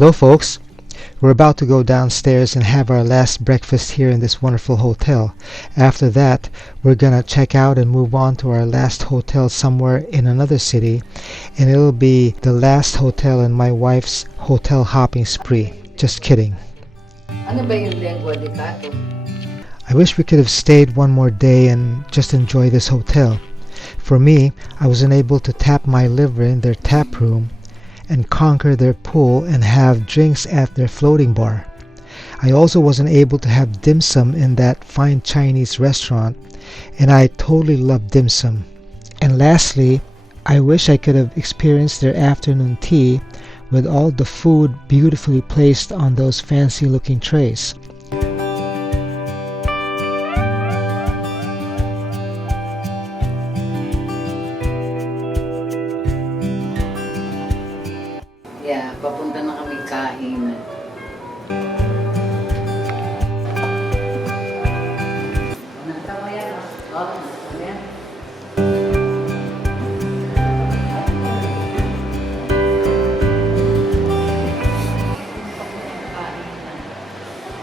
Hello folks, we're about to go downstairs and have our last breakfast here in this wonderful hotel. After that, we're gonna check out and move on to our last hotel somewhere in another city, and it'll be the last hotel in my wife's hotel hopping spree. Just kidding. Ano ba yung lengua de gato? I wish we could have stayed one more day and just enjoy this hotel. For me, I was unable to tap my liver in their tap room and conquer their pool and have drinks at their floating bar. I also wasn't able to have dim sum in that fine Chinese restaurant, and I totally love dim sum. And lastly, I wish I could have experienced their afternoon tea with all the food beautifully placed on those fancy looking trays. Yeah, papunta na kami kain. Tama yan. Oo, yan.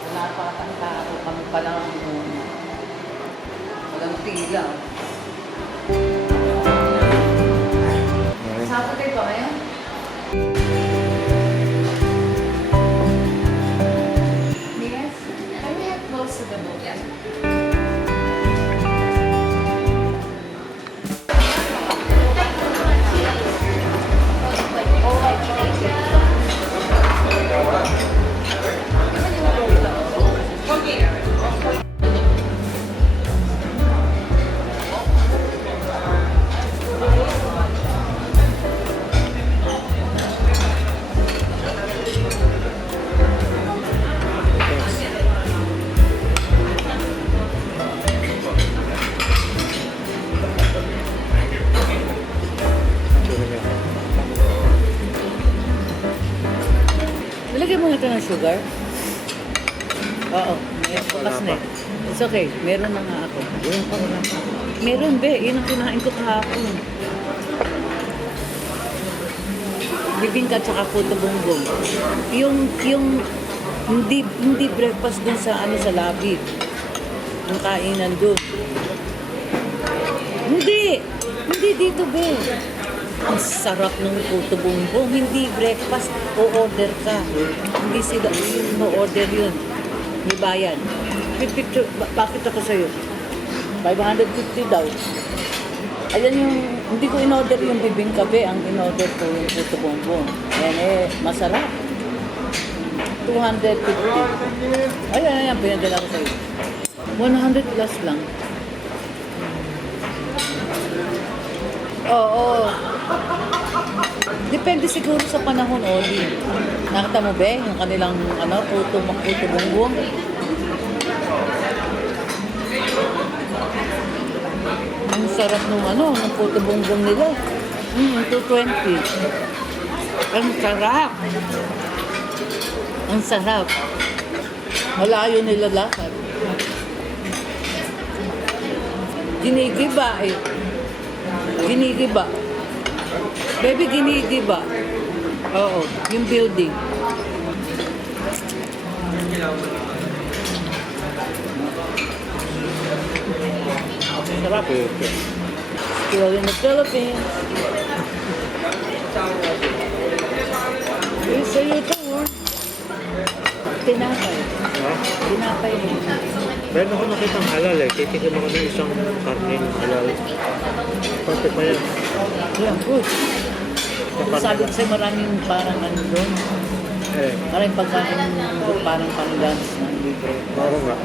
Wala pa atang tao. Kami pa lang ang muna. Walang pila. Saturday pa ngayon? Yes. Can we have close to the boat? Yes. Nalagyan mo ito ng sugar? Oo, may bukas na eh. It's okay, meron na nga ako. Meron be, yun ang kinain ko kahapon. Bibingka tsaka puto bongbong. Yung hindi breakfast dun sa sa lobby. Ang kainan dun. Hindi dito be. Ang sarap ng puto bongbong. Hindi breakfast, o-order ka. Hindi sila, no-order yun. May bayan. May picture, bakit ako sa'yo? 550 daw. Ayan yung, hindi ko in-order yung bibingka be. Ang in-order ko yung puto bongbong. Ayan masarap. 250. Ayan, pinadala ko sa'yo. 100 plus lang. Oo. Depende siguro sa panahon, Oli. Nakita mo ba yung kanilang puto bongbong? Ang sarap ng puto bongbong nila. 220. Ang sarap. Ang sarap. Malayo nila lakad. Ginigiba eh. Ginigiba. Baby, ginigiba. Oo, yung building. Sarap. Still in the Philippines. So you tour. Tinapay. Ha? Tinapay mo. Meron ako nakitang halal eh. Titikin ako ng isang karning halal. Perfect pa yan. Yeah, good. Sabi ko sa'yo maraming parang doon. Eh. Maraming pagkain parang pang-lunch na libre. Oo nga.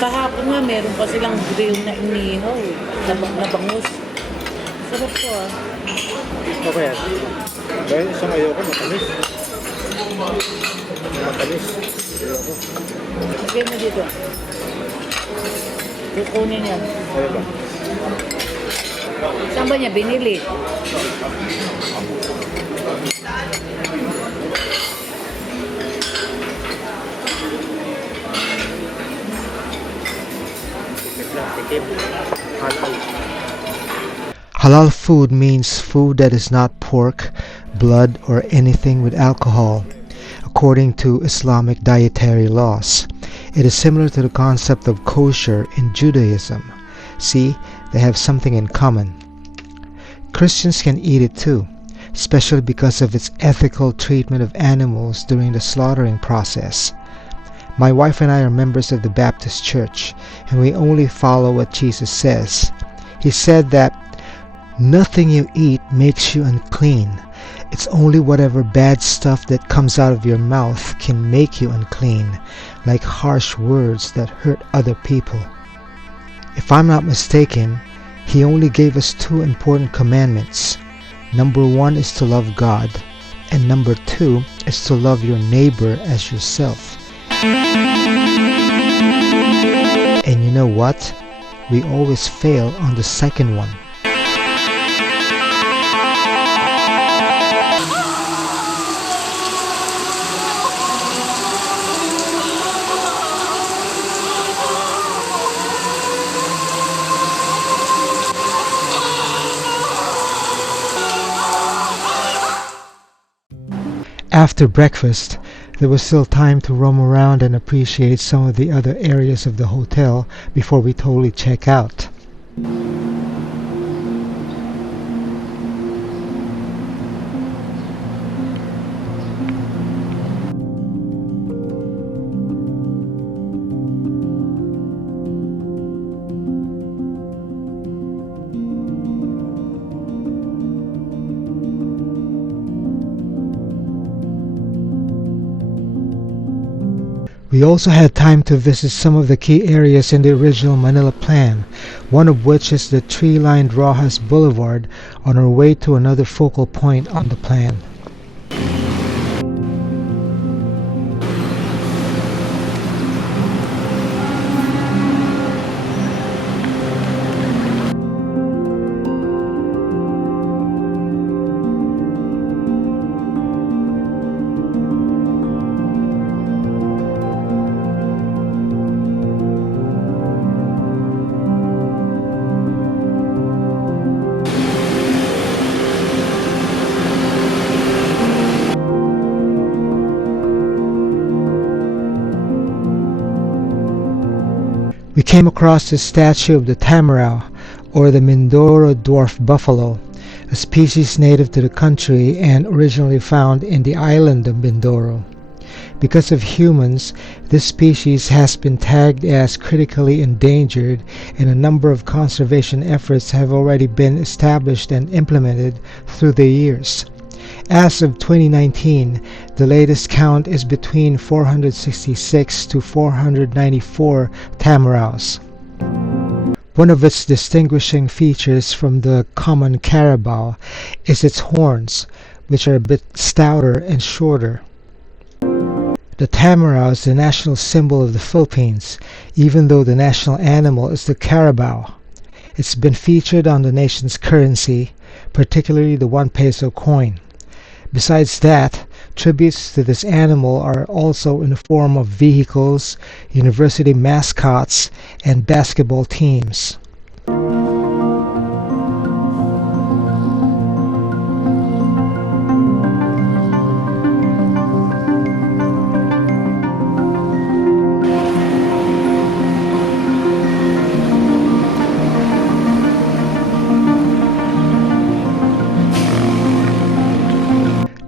Kahapon nga, meron pa silang grill na inihaw. Na bangus. Sarap ko ah. Okay yan. Dahil isang ayoko, matamis. Matamis. Ayoko. Lagay mo dito. Kukunin yan. Ano ba? Saan ba niya binili? Halal food means food that is not pork, blood, or anything with alcohol, according to Islamic dietary laws. It is similar to the concept of kosher in Judaism. See, they have something in common. Christians can eat it too, especially because of its ethical treatment of animals during the slaughtering process. My wife and I are members of the Baptist Church, and we only follow what Jesus says. He said that nothing you eat makes you unclean. It's only whatever bad stuff that comes out of your mouth can make you unclean, like harsh words that hurt other people. If I'm not mistaken, He only gave us two important commandments. Number 1 is to love God, and number 2 is to love your neighbor as yourself. And you know what? We always fail on the second one. After breakfast, there was still time to roam around and appreciate some of the other areas of the hotel before we totally check out. We also had time to visit some of the key areas in the original Manila plan, one of which is the tree-lined Rojas Boulevard on our way to another focal point on the plan. We came across the statue of the Tamarau, or the Mindoro dwarf buffalo, a species native to the country and originally found in the island of Mindoro. Because of humans, this species has been tagged as critically endangered, and a number of conservation efforts have already been established and implemented through the years. As of 2019, the latest count is between 466 to 494 tamaraus. One of its distinguishing features from the common carabao is its horns, which are a bit stouter and shorter. The tamarau is the national symbol of the Philippines, even though the national animal is the carabao. It's been featured on the nation's currency, particularly the 1 peso coin. Besides that, tributes to this animal are also in the form of vehicles, university mascots, and basketball teams.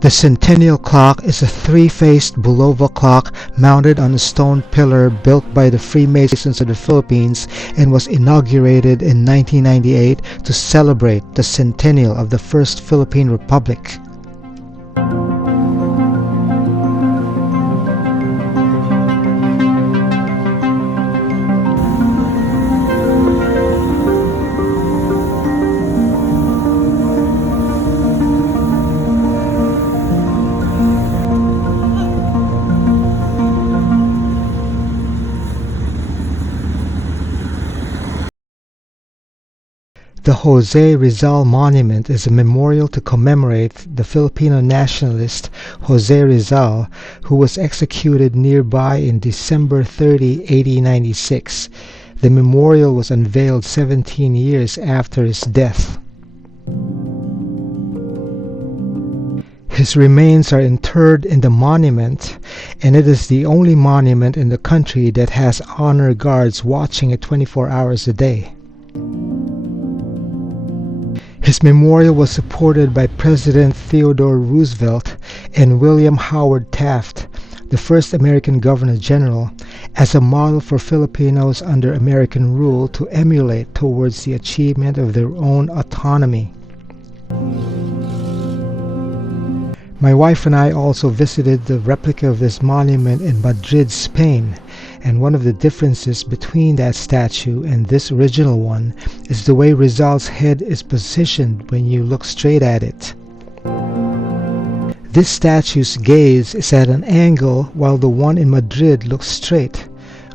The Centennial Clock is a three-faced Bulova clock mounted on a stone pillar built by the Freemasons of the Philippines and was inaugurated in 1998 to celebrate the centennial of the First Philippine Republic. The Jose Rizal Monument is a memorial to commemorate the Filipino nationalist Jose Rizal, who was executed nearby in December 30, 1896. The memorial was unveiled 17 years after his death. His remains are interred in the monument, and it is the only monument in the country that has honor guards watching it 24 hours a day. His memorial was supported by President Theodore Roosevelt and William Howard Taft, the first American Governor General, as a model for Filipinos under American rule to emulate towards the achievement of their own autonomy. My wife and I also visited the replica of this monument in Madrid, Spain, and one of the differences between that statue and this original one is the way Rizal's head is positioned when you look straight at it. This statue's gaze is at an angle while the one in Madrid looks straight.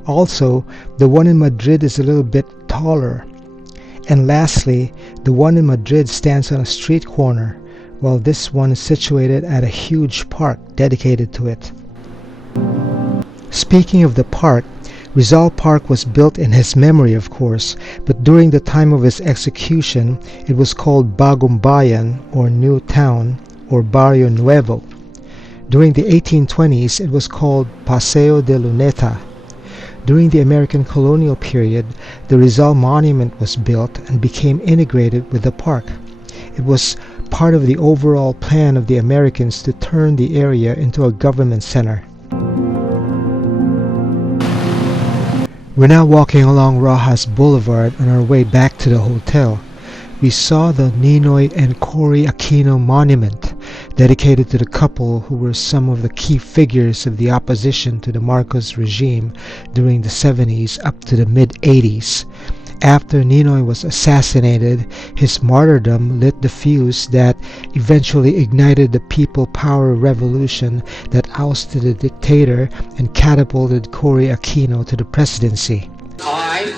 Also, the one in Madrid is a little bit taller. And lastly, the one in Madrid stands on a street corner, while this one is situated at a huge park dedicated to it. Speaking of the park, Rizal Park was built in his memory, of course, but during the time of his execution, it was called Bagong Bayan, or New Town, or Barrio Nuevo. During the 1820s, it was called Paseo de Luneta. During the American colonial period, the Rizal Monument was built and became integrated with the park. It was part of the overall plan of the Americans to turn the area into a government center. We're now walking along Rojas Boulevard on our way back to the hotel. We saw the Ninoy and Cory Aquino Monument, dedicated to the couple who were some of the key figures of the opposition to the Marcos regime during the 70s up to the mid-80s. After Ninoy was assassinated, his martyrdom lit the fuse that eventually ignited the People Power Revolution that ousted the dictator and catapulted Cory Aquino to the presidency. I,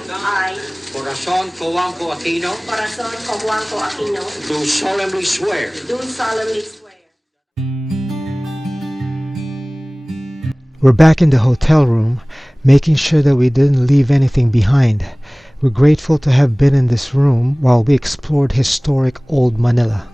Corazon Cojuangco Aquino, Corazon Cojuangco Aquino, do solemnly swear do solemnly swear. We're back in the hotel room, making sure that we didn't leave anything behind. We're grateful to have been in this room while we explored historic Old Manila.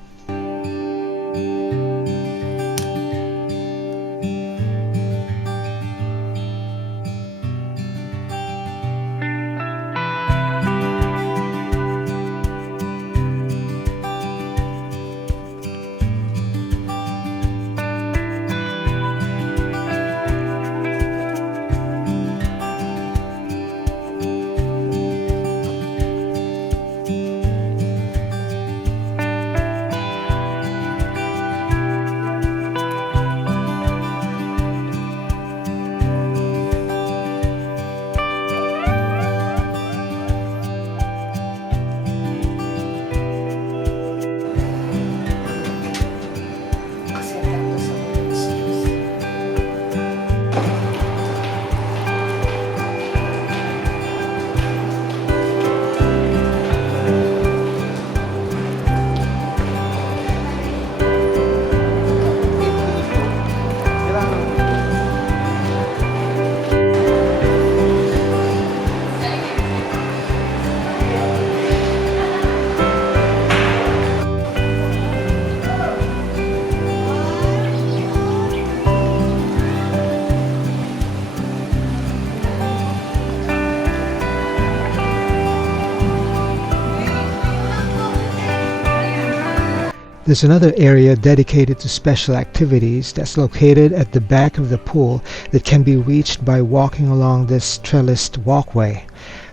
There's another area dedicated to special activities that's located at the back of the pool that can be reached by walking along this trellised walkway.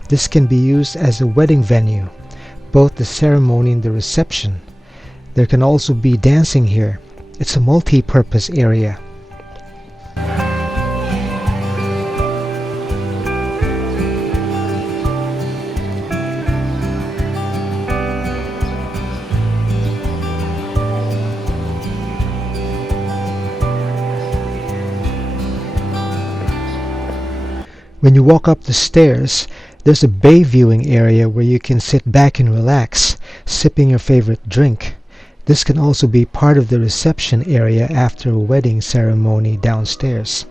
This can be used as a wedding venue, both the ceremony and the reception. There can also be dancing here. It's a multi-purpose area. When you walk up the stairs, there's a bay viewing area where you can sit back and relax, sipping your favorite drink. This can also be part of the reception area after a wedding ceremony downstairs.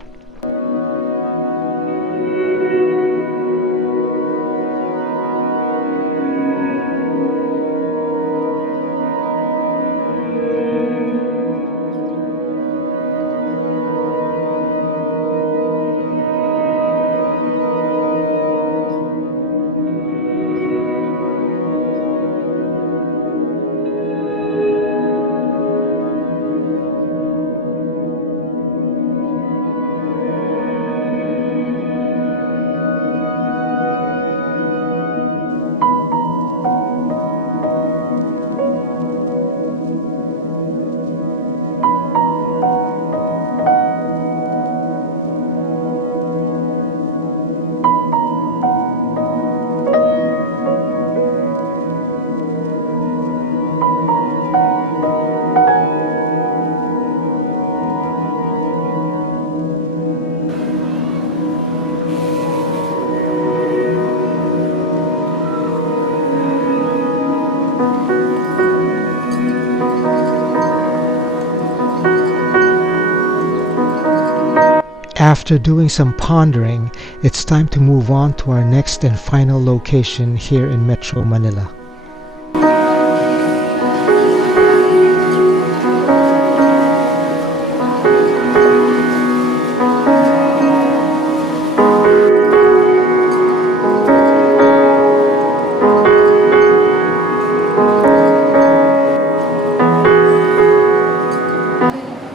After doing some pondering, it's time to move on to our next and final location here in Metro Manila.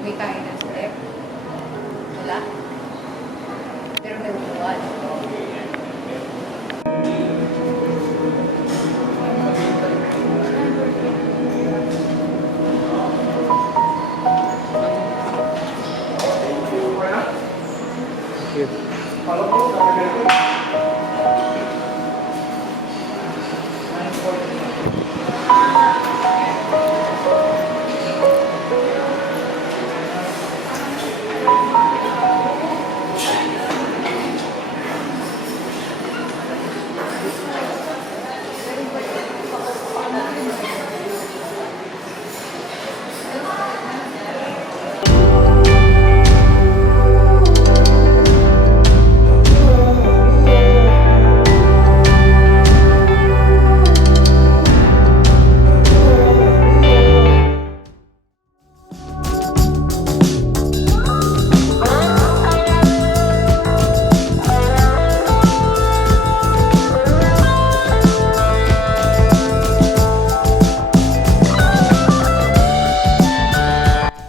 May kain ng step. Wala. Pero may upuan.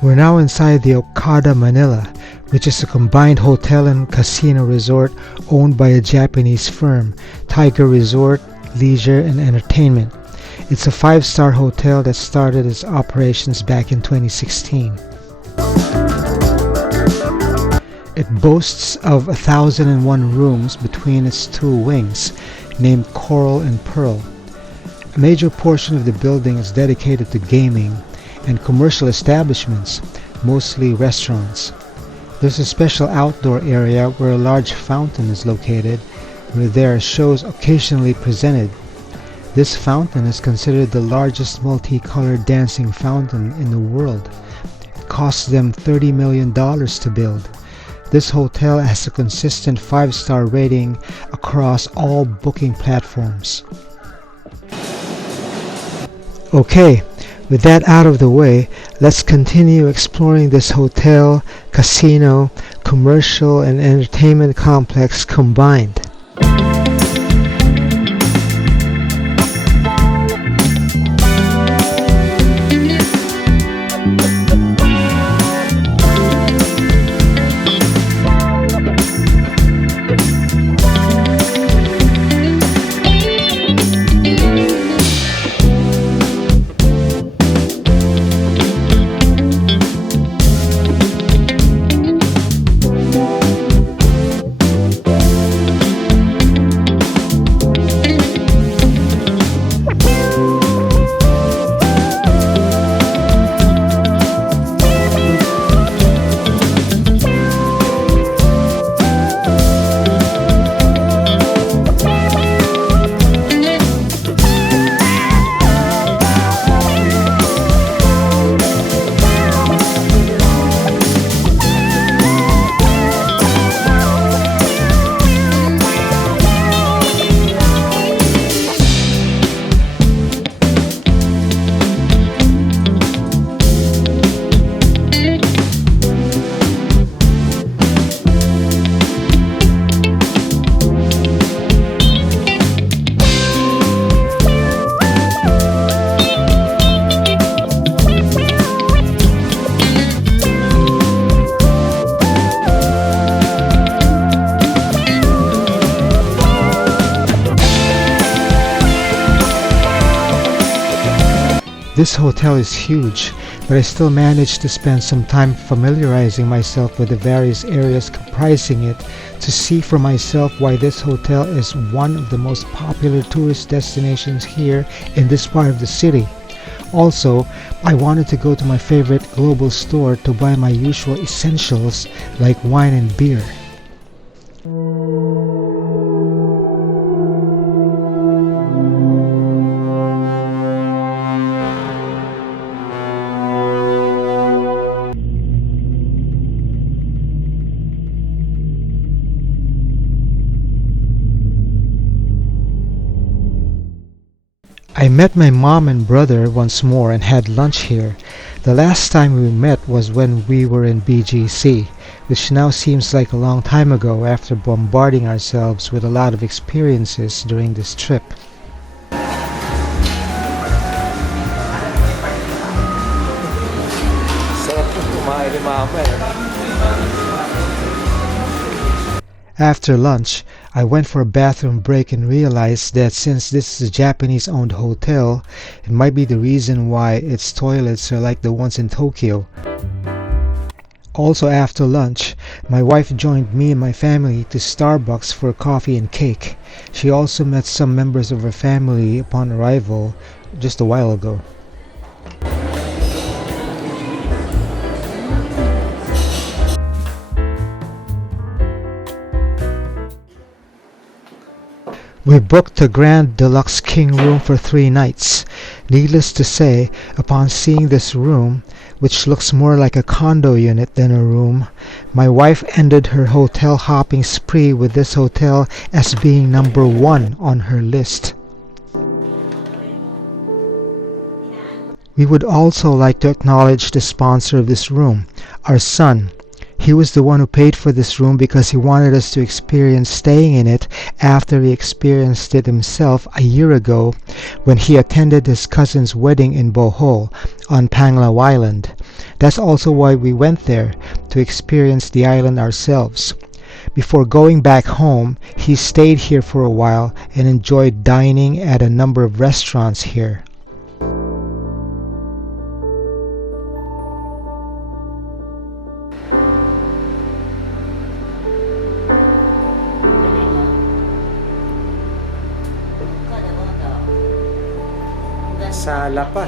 We're now inside the Okada Manila, which is a combined hotel and casino resort owned by a Japanese firm, Tiger Resort, Leisure and Entertainment. It's a 5-star hotel that started its operations back in 2016. It boasts of 1,001 rooms between its two wings, named Coral and Pearl. A major portion of the building is dedicated to gaming and commercial establishments, mostly restaurants. There's a special outdoor area where a large fountain is located, where there are shows occasionally presented. This fountain is considered the largest multicolored dancing fountain in the world. It cost them $30 million to build. This hotel has a consistent 5-star rating across all booking platforms. Okay, with that out of the way, let's continue exploring this hotel, casino, commercial and entertainment complex combined. This hotel is huge, but I still managed to spend some time familiarizing myself with the various areas comprising it to see for myself why this hotel is one of the most popular tourist destinations here in this part of the city. Also, I wanted to go to my favorite global store to buy my usual essentials like wine and beer. I met my mom and brother once more and had lunch here. The last time we met was when we were in BGC, which now seems like a long time ago after bombarding ourselves with a lot of experiences during this trip. Sarap po kumain ni Mama eh. After lunch, I went for a bathroom break and realized that since this is a Japanese-owned hotel, it might be the reason why its toilets are like the ones in Tokyo. Also after lunch, my wife joined me and my family to Starbucks for coffee and cake. She also met some members of her family upon arrival just a while ago. We booked a Grand Deluxe King room for 3 nights. Needless to say, upon seeing this room, which looks more like a condo unit than a room, my wife ended her hotel hopping spree with this hotel as being number 1 on her list. We would also like to acknowledge the sponsor of this room, our son. He was the one who paid for this room because he wanted us to experience staying in it after he experienced it himself a year ago when he attended his cousin's wedding in Bohol on Panglao Island. That's also why we went there, to experience the island ourselves. Before going back home, he stayed here for a while and enjoyed dining at a number of restaurants here. Sala pa.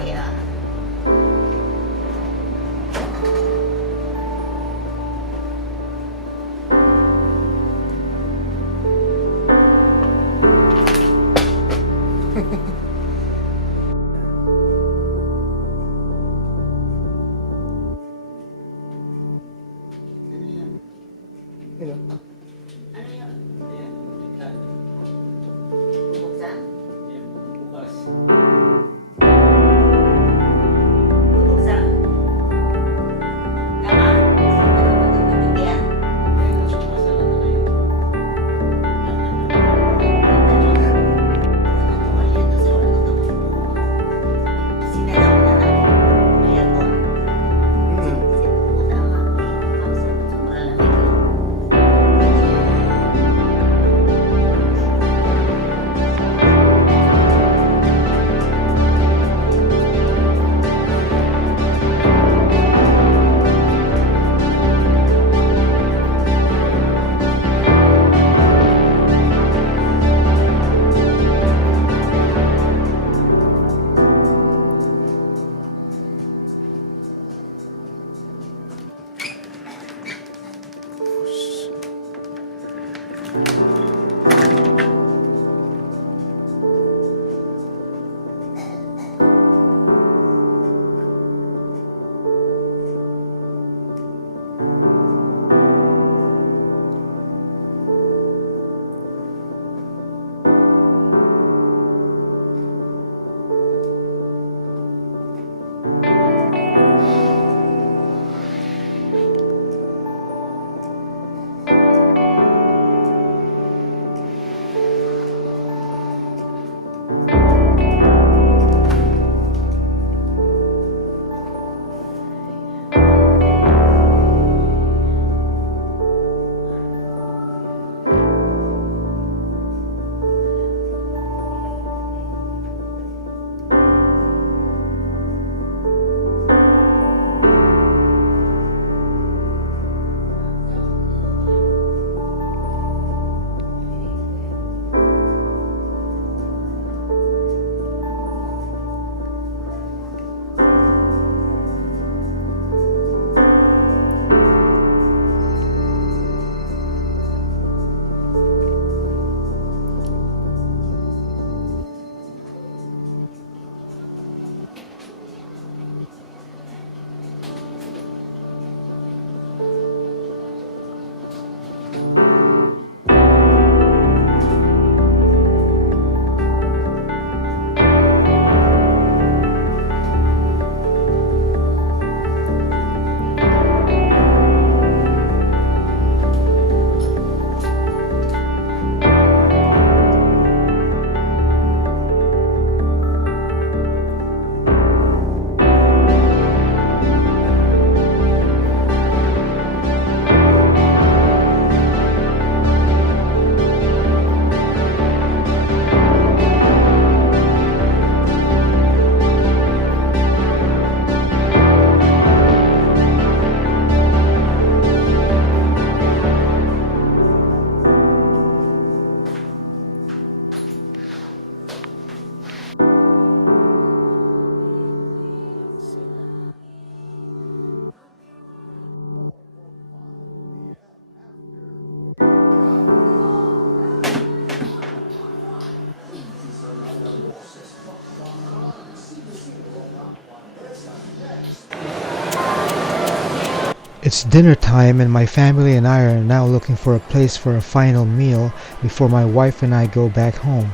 It's dinner time and my family and I are now looking for a place for a final meal before my wife and I go back home.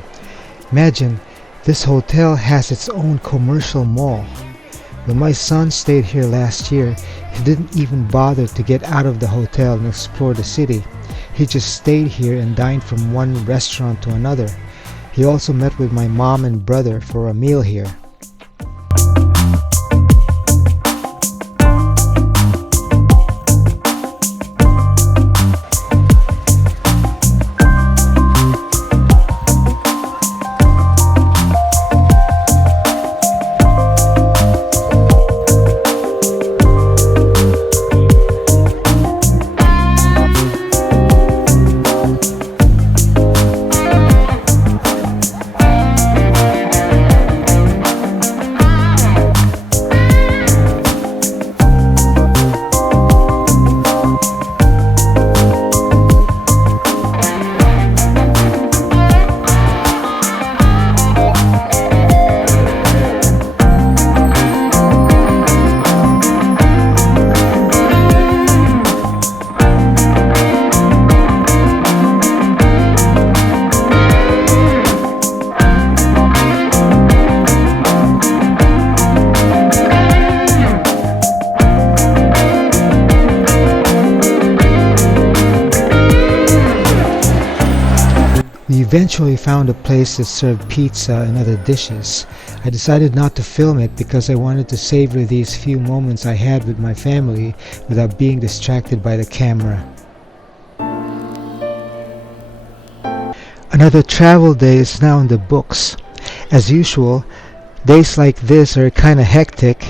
Imagine, this hotel has its own commercial mall. When my son stayed here last year, he didn't even bother to get out of the hotel and explore the city. He just stayed here and dined from one restaurant to another. He also met with my mom and brother for a meal here. We eventually found a place that served pizza and other dishes. I decided not to film it because I wanted to savor these few moments I had with my family without being distracted by the camera. Another travel day is now in the books. As usual, days like this are kinda hectic,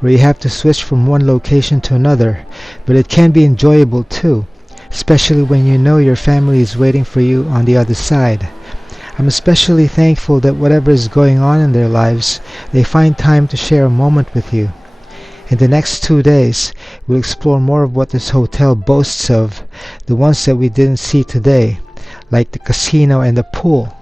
where you have to switch from one location to another, but it can be enjoyable too, especially when you know your family is waiting for you on the other side. I'm especially thankful that whatever is going on in their lives, they find time to share a moment with you. In the next 2 days, we'll explore more of what this hotel boasts of, the ones that we didn't see today, like the casino and the pool.